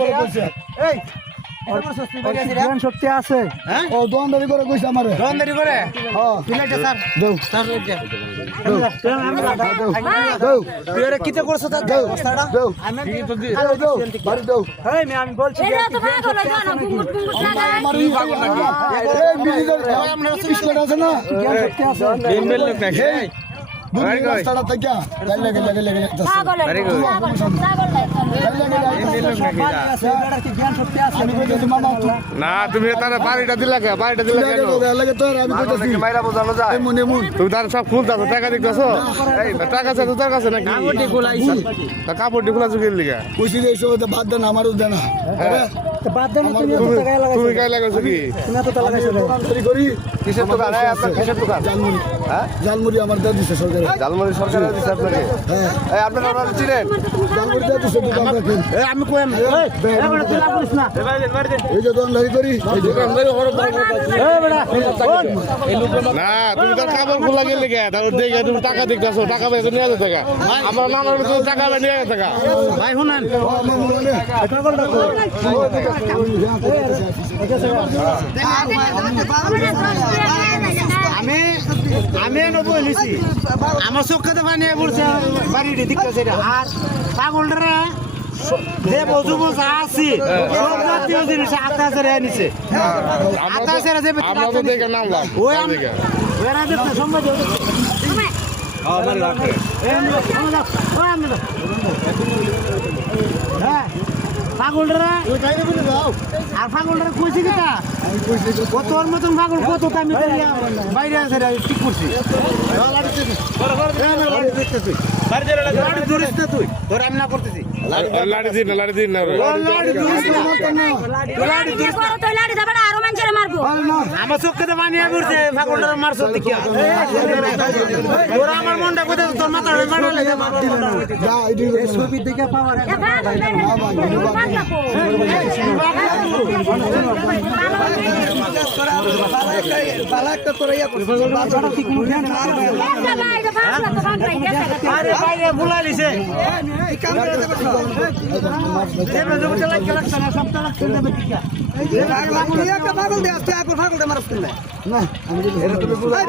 বলে কইছে এই জ্ঞান শক্তি আছে হ্যাঁ ও দোকানদারি করে কইছে আমারে দোকানদারি করে হ্যাঁ প্লেটে স্যার দাও স্যার দাও তুই এর কিতে করছ তা দাও বস্তাটা দাও আমি দাও দাও বাড়ি দাও এই আমি বলছি এটা তো পাগল হইছো না গুঙ্গুট গুঙ্গুট লাগাই মারি পাগল নাকি এই বিলিদার বিস্কুট আছে না জ্ঞান শক্তি আছে বেল লোক নাকি বুদ্ধি রাস্তাটা থেকে লাগে পাগল হইছো পাগল জ্ঞান শক্তি আছে আমি কইতে তোমার নাম না তুমি তার বাড়িটা দিলা কে বাড়িটা দিলা কেন লাগে তো আমি কইতেছি মাইরা বোঝানো যায় এমন এমন তুমি তার সব ফুল দাও টাকা দিতেছো এই টাকা আছে তো তার কাছে নাকি কাপড়টি খোলাইছে তা কাপড়টি খোলা চুকির লিগা কইছি যে এসো বাদ দেন আমারও দেন না তো বাদ দেন তুমি তো টাকা লাগাইছো তুমি গায়ে লাগাইছো কি তুমি তো লাগাইছো দোকানদারি করি কিসের দোকান এই আপনার কিসের দোকান জালমুড়ি হ্যাঁ জালমুড়ি আমার দিয়ে দিছে সরকার জালমুড়ি সরকার দিছে আপনাকে হ্যাঁ এই আপনারা ওনারা চিনেন জালমুড়ি দিয়ে দিছে দোকান রাখেন এই আমি কইম এই বড় তুই লাগিস না এই যে দোকানদারি করি এই যে এই বড়া না তুমি তার কাপড় খোলা গেলে কে তারপর দেখে তুমি টাকা দিতেছো টাকা পেয়েছো নিয়ে যাচ্ছে টাকা আমার নানার ভিতরে টাকা নিয়ে যাচ্ছে টাকা ভাই শুনেন আমার মনে পাগলটা আমি আমি নবো লিছি আমার চোখে বানিয়ে পড়ছে বাড়িতে দেখতেছে আর পাগলটা যে বজু বজা আছে সব জাতীয় জিনিস আতাসের নিচে আতাসের যে আমরা তো দেখে নামলাম ওই এরা দেখতে সম্ভব হ্যাঁ পাগলরা আর পাগলরা কইছি কি তা তোর মতন পাগল কত আমি বাইরে আছে ঠিক করছি তুই তোর আমি না করতেছি লাড়ি দিন না আমার চোখে তো বানিয়ে পড়ছে পাগলটা মারছ দেখিয়া তোরা আমার মনটা কোথায় তোর মাথা যা এডি ছবি দেখে পাওয়ার বালাকটা তোরা ইয়া করছিস কি কোনো জ্ঞান আরে বাইরে বুলাইছে এই ক্যামেরা দেখো এবার জমিতে লাগছে না সবটা লাগছে দেবে কি একটা পাগল দে আস্তে পাগল দে মারছ না না আমি এটা তুমি বুলাই